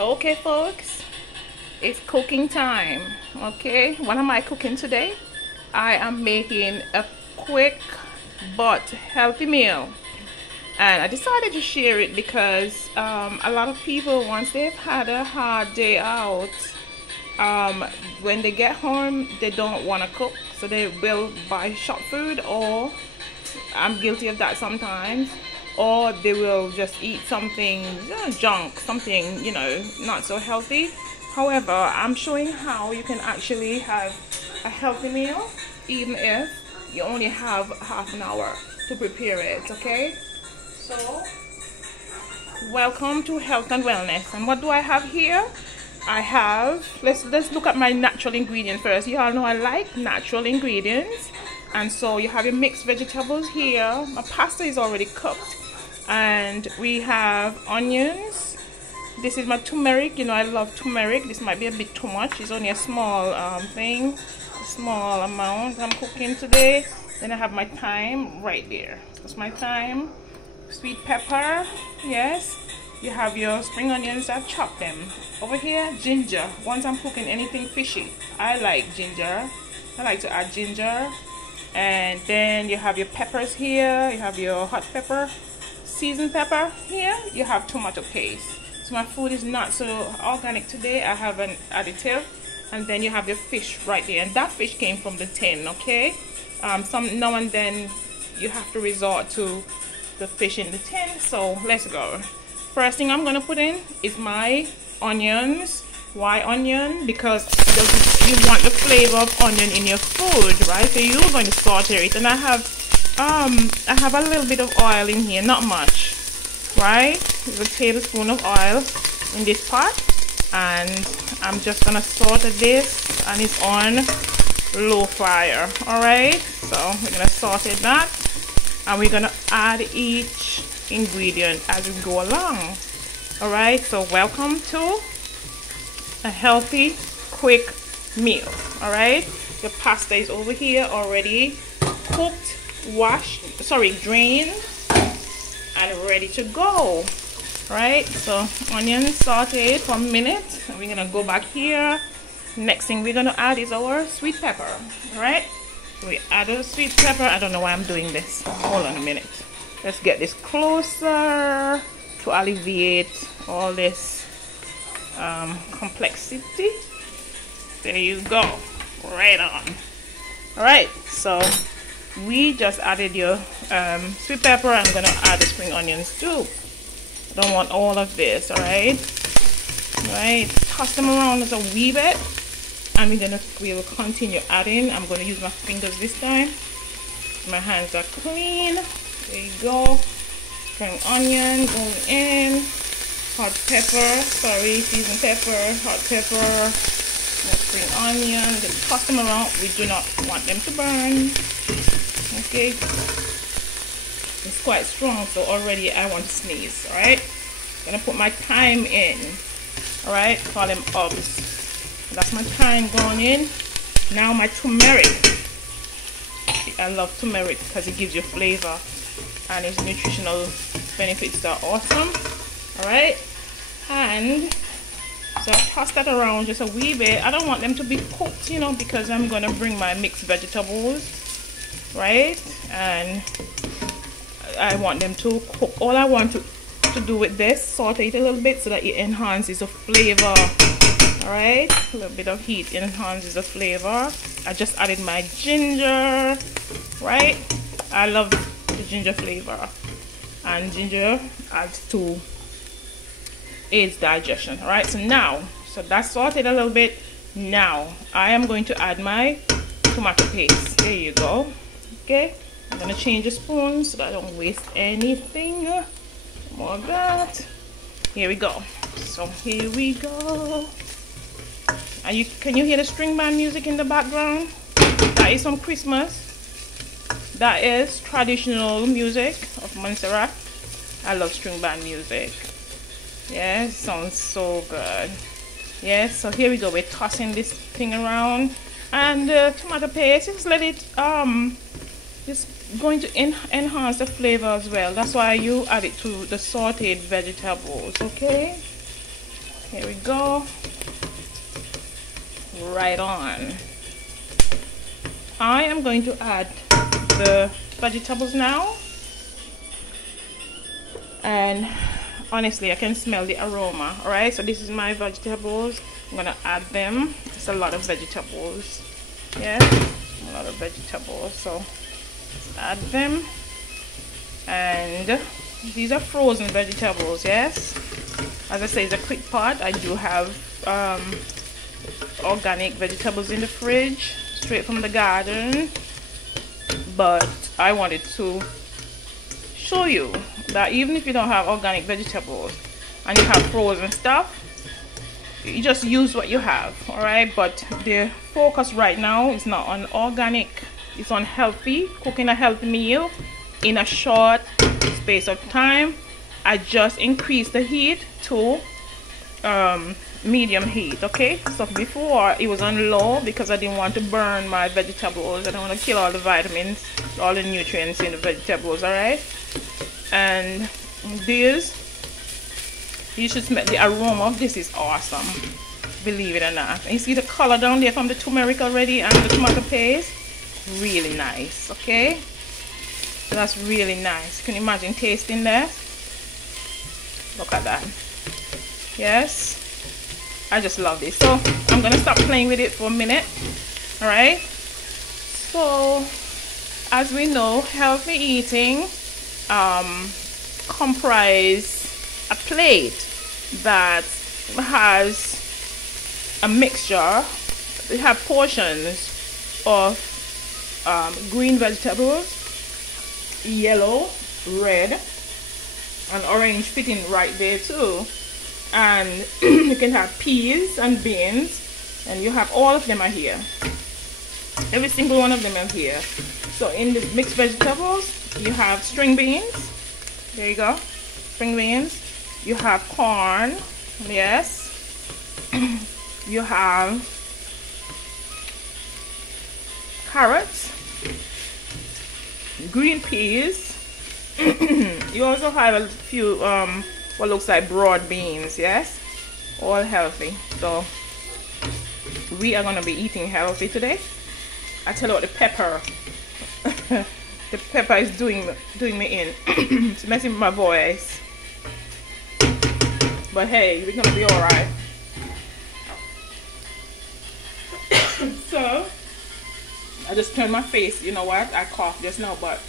Okay, folks, it's cooking time. Okay, what am I cooking today? I am making a quick but healthy meal, and I decided to share it because a lot of people, once they've had a hard day out, when they get home they don't want to cook, so they will buy shop food, or I'm guilty of that sometimes, or they will just eat something junk, something not so healthy. However, I'm showing how you can actually have a healthy meal even if you only have half an hour to prepare it. Okay, so welcome to Health and Wellness. And what do I have here? I have, let's look at my natural ingredients first. You all know I like natural ingredients, and so you have your mixed vegetables here. My pasta is already cooked, and we have onions. This is my turmeric. I love turmeric. This might be a bit too much. It's only a small thing, a small amount I'm cooking today. Then I have my thyme right there. That's my thyme. Sweet pepper, yes. You have your spring onions. I've chopped them. Over here, ginger. Once I'm cooking anything fishy, I like ginger. I like to add ginger. And then you have your peppers here. You have your hot pepper, seasoned pepper. Here you have tomato paste. So my food is not so organic today. I have an additive. And then you have your fish right there. And that fish came from the tin, okay? Some now and then you have to resort to the fish in the tin. So let's go. First thing I'm gonna put in is my onions. Why onion? Because you want the flavor of onion in your food, right? So you're going to saute it, and I have a little bit of oil in here, not much, right? There's a tablespoon of oil in this pot, and I'm just gonna saute this, and it's on low fire. All right, so we're gonna saute that, and we're gonna add each ingredient as we go along. All right, so welcome to a healthy quick meal. All right, your pasta is over here already cooked, washed, drained, and ready to go. All right, so onion sauteed for a minute, and we're gonna go back here. Next thing we're gonna add is our sweet pepper. All right, so we add a sweet pepper. I don't know why I'm doing this. Hold on a minute. Let's get this closer to alleviate all this complexity. There you go. Right on. All right, so we just added your sweet pepper. I'm gonna add the spring onions too. I don't want all of this. All right, toss them around just a wee bit, and we will continue adding. I'm gonna use my fingers this time. My hands are clean. There you go. Spring onion going in. Hot pepper, seasoned pepper, hot pepper, more spring onion. Just toss them around. We do not want them to burn. Okay. It's quite strong, so already I want to sneeze. Alright. Gonna put my thyme in. Alright, call them herbs. That's my thyme going in. Now my turmeric. I love turmeric because it gives you flavor, and its nutritional benefits are awesome. All right, and so toss that around just a wee bit. I don't want them to be cooked, because I'm gonna bring my mixed vegetables, right? And I want them to cook. All I want to do with this, saute it a little bit so that it enhances the flavor. All right, a little bit of heat enhances the flavor. I just added my ginger, right? I love the ginger flavor, and ginger adds to aids digestion. All right, so that's sauteed a little bit. Now I am going to add my tomato paste. There you go. Okay, I'm gonna change the spoon so that I don't waste anything. More of that. Here we go. So here we go. And can you hear the string band music in the background? That is from Christmas. That is traditional music of Montserrat. I love string band music. Yes, sounds so good. Yes, so here we go. We're tossing this thing around, and tomato paste, just let it just going to enhance the flavor as well. That's why you add it to the sauteed vegetables. Okay, Here we go. Right on. I am going to add the vegetables now, and honestly I can smell the aroma. All right, so this is my vegetables. I'm gonna add them. It's a lot of vegetables. Yes, a lot of vegetables, so let's add them. And these are frozen vegetables. Yes, as I say, it's a quick pot. I do have organic vegetables in the fridge straight from the garden, but I wanted to show you that even if you don't have organic vegetables and you have frozen stuff, you just use what you have. All right, but the focus right now is not on organic, it's on healthy, cooking a healthy meal in a short space of time. I just increased the heat to medium heat. Okay, so before it was on low because I didn't want to burn my vegetables. I don't want to kill all the vitamins, all the nutrients in the vegetables. All right, and this, you should smell the aroma of this. Is awesome, believe it or not. And you see the color down there from the turmeric already and the tomato paste, really nice. Okay, so that's really nice. Can you imagine tasting that? Look at that. Yes, I just love this. So I'm gonna stop playing with it for a minute. All right, so as we know, healthy eating comprise a plate that has a mixture. We have portions of green vegetables, yellow, red, and orange fitting right there too. And you can have peas and beans, and you have all of them are here. Every single one of them are here. So in the mixed vegetables, you have string beans. There you go, string beans. You have corn, yes. You have carrots, green peas. You also have a few what looks like broad beans, yes, all healthy. So we are gonna be eating healthy today. I tell you what, the pepper the pepper is doing me in. It's messing with my voice, but hey, we're gonna be all right. So I just turned my face. You know what, I coughed just now, but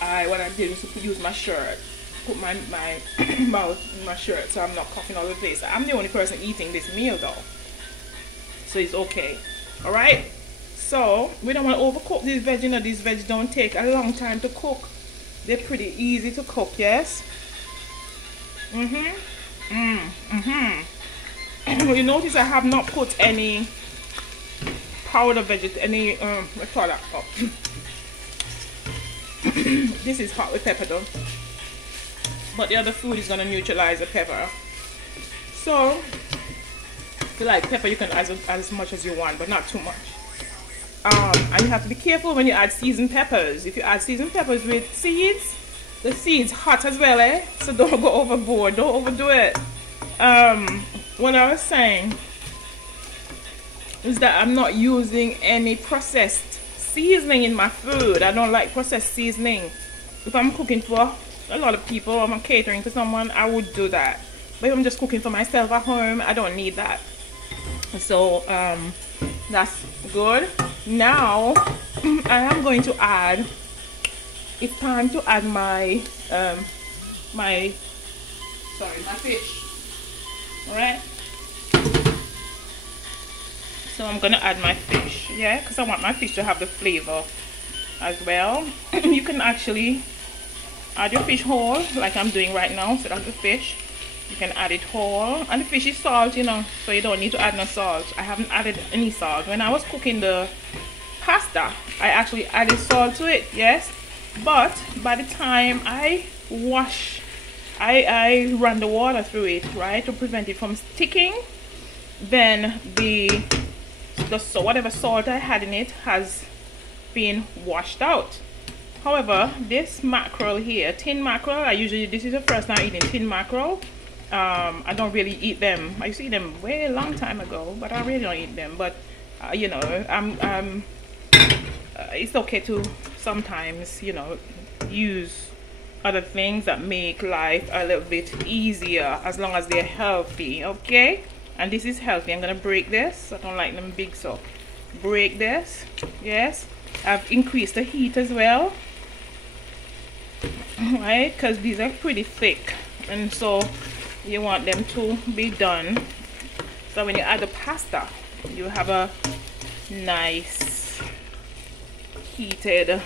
what I did was to use my shirt, put my mouth in my shirt, so I'm not coughing all over the place. I'm the only person eating this meal though, so it's okay. All right, so we don't want to overcook these veg. You know, these veg don't take a long time to cook. They're pretty easy to cook. Yes. You notice I have not put any powder any let's call that up. This is hot with pepper though, but the other food is gonna neutralize the pepper. So if you like pepper, you can add as much as you want, but not too much. And you have to be careful when you add seasoned peppers. If you add seasoned peppers with seeds, the seeds hot as well, eh? So don't go overboard, don't overdo it. What I was saying is that I'm not using any processed seasoning in my food. I don't like processed seasoning. If I'm cooking for a lot of people, or I'm catering for someone, I would do that. But if I'm just cooking for myself at home, I don't need that. So that's good. Now I am going to add, it's time to add my my fish. All right, so I'm gonna add my fish, yeah, because I want my fish to have the flavor as well. You can actually add your fish whole, like I'm doing right now. So that's the fish. You can add it whole, and the fish is salt, you know, so you don't need to add no salt. I haven't added any salt. When I was cooking the pasta, I actually added salt to it, yes, but by the time I wash, I run the water through it, right, to prevent it from sticking. Then whatever salt I had in it has been washed out. However, this mackerel here, tin mackerel, this is the first time eating tin mackerel. I don't really eat them. I used to eat them way a long time ago, but I really don't eat them. But you know, it's okay to sometimes, you know, use other things that make life a little bit easier as long as they're healthy. Okay, and this is healthy. I'm gonna break this. I don't like them big, so break this. Yes, I've increased the heat as well, right, because these are pretty thick, and so you want them to be done so when you add the pasta you have a nice heated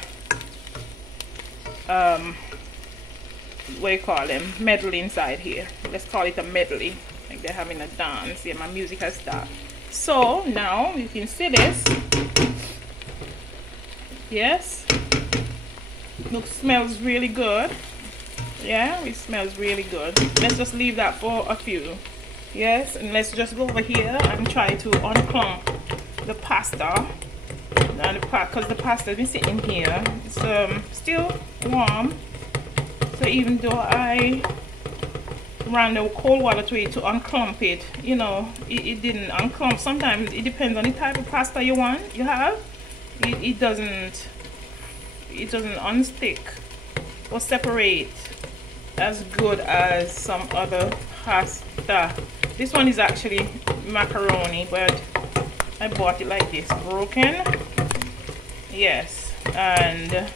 what do you call them, medley inside here. Let's call it a medley, like they're having a dance. Yeah, my music has stopped. So now you can see this. Yes, look, smells really good. Yeah, it smells really good. Let's just leave that for a few. Yes, and let's just go over here and try to unclump the pasta. And because the pasta has been sitting here, it's still warm. So even though I ran the cold water to it to unclump it, you know, it didn't unclump. Sometimes it depends on the type of pasta you have. It doesn't unstick or separate as good as some other pasta. This one is actually macaroni, but I bought it like this, broken. Yes, and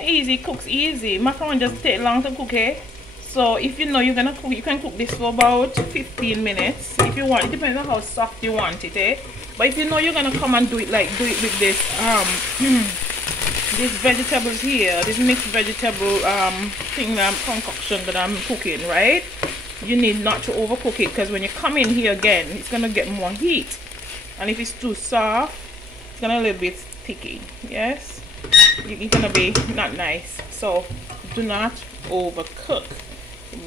easy, cooks easy. Macaroni doesn't take long to cook, eh? So if you know you're gonna cook, you can cook this for about 15 minutes if you want. It depends on how soft you want it, eh? But if you know you're gonna come and do it with this these vegetables here, this mixed vegetable concoction that I'm cooking, right? You need not to overcook it, because when you come in here again, it's gonna get more heat, and if it's too soft, it's gonna be a little bit sticky. Yes, it's gonna be not nice. So do not overcook.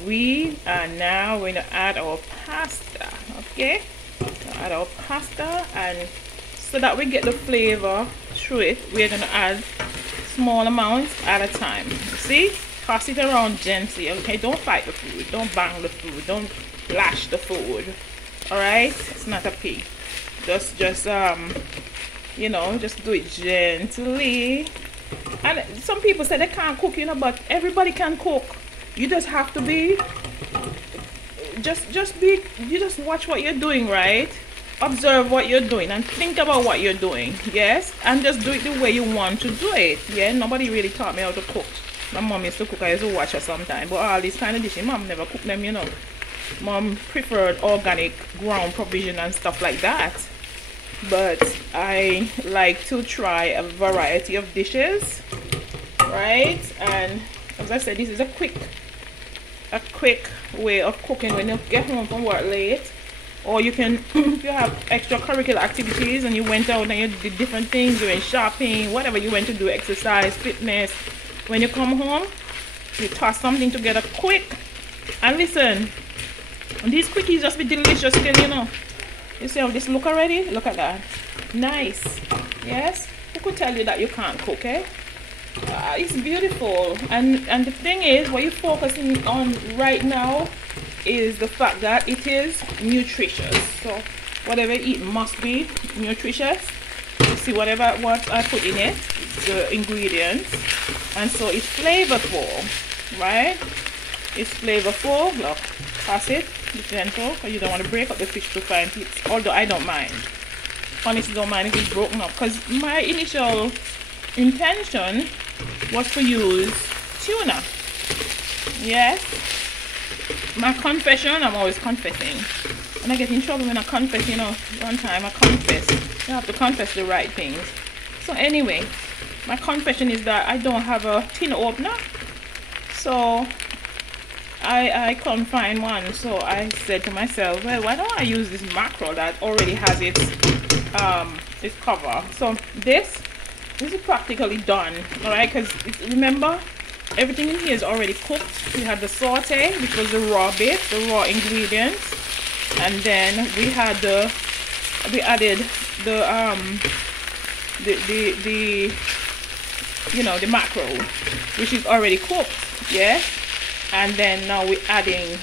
We are now going to add our pasta. Okay, add our pasta, and so that we get the flavor through it, we're going to add small amounts at a time. You see, toss it around gently. Okay, don't fight the food, don't bang the food, don't lash the food. All right, it's not a pig. Just you know, just do it gently. And some people say they can't cook, you know, but everybody can cook. You just have to be you just watch what you're doing, right? Observe what you're doing and think about what you're doing. Yes, and just do it the way you want to do it. Yeah, nobody really taught me how to cook. My mom used to cook, I used to watch her sometime, but all these kind of dishes, mom never cooked them, you know. Mom preferred organic ground provision and stuff like that, but I like to try a variety of dishes, right? And as I said, this is a quick way of cooking when you get home from work late, or you can if you have extracurricular activities and you went out and you did different things, you went shopping, whatever you went to do, exercise, fitness. When you come home, you toss something together quick, and listen, these quickies just be delicious still, you know. You see how this look already? Look at that, nice. Yes, who could tell you that you can't cook, eh? It's beautiful, and the thing is, what you're focusing on right now is the fact that it is nutritious. So whatever you eat must be nutritious. You see, what I put in it, the ingredients, and so it's flavorful, right? It's flavorful. Look, pass it, be gentle, because you don't want to break up the fish too fine. Although I don't mind, honestly don't mind if it's broken up, because my initial intention was to use tuna. Yes, my confession, I'm always confessing, and I get in trouble when I confess, you know. One time I confess, you have to confess the right things. So anyway, my confession is that I don't have a tin opener, so I couldn't find one. So I said to myself, well, why don't I use this mackerel that already has its cover. So this is practically done, all right, because remember, everything in here is already cooked. We had the saute, which was the raw bit, the raw ingredients, and then we added the you know, the mackerel, which is already cooked. Yes, and then now we're adding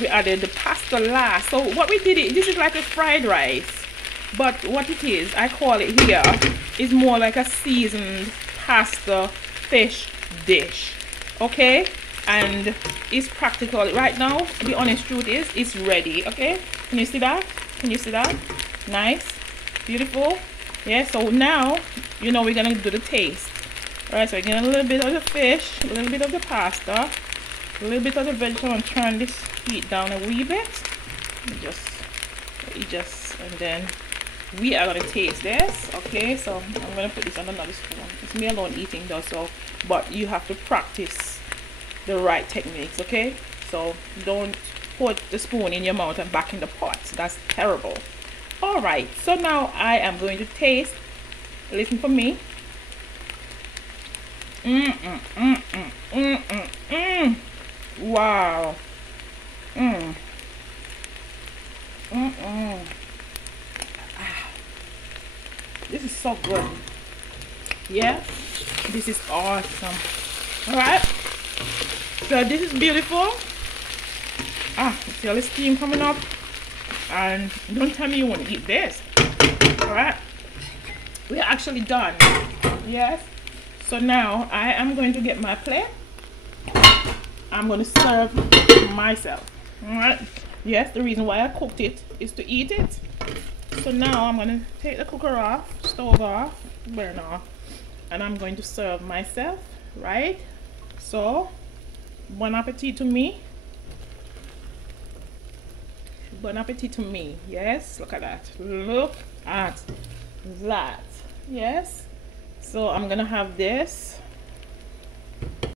We added the pasta last. So what we did, this is like a fried rice, but what it is, I call it here, is more like a seasoned pasta fish dish. Okay, and it's practical right now. The honest truth is, it's ready. Okay, can you see that? Can you see that? Nice, beautiful. Yeah, so now you know we're gonna do the taste. All right, so again, a little bit of the fish, a little bit of the pasta, a little bit of the vegetable, and turn this heat down a wee bit. And then we are gonna taste this. Okay, so I'm gonna put this on another spoon. It's me alone eating though, so but you have to practice the right techniques. Okay, so don't put the spoon in your mouth and back in the pot. That's terrible. All right, so now I am going to taste. Listen for me. Wow. This is so good. Yeah, this is awesome. All right, so this is beautiful. See all the steam coming up, and don't tell me you want to eat this. All right, we're actually done. Yes, so now I am going to get my plate. I'm going to serve myself. All right, yes, the reason why I cooked it is to eat it. So now I'm going to take the cooker off, stove off, burn off, and I'm going to serve myself. Right, so bon appetit to me. Bon appetit to me. Yes, look at that. Look at that. Yes, so I'm gonna have this